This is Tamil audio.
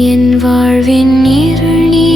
என் வாழ்வின் இருள் நீ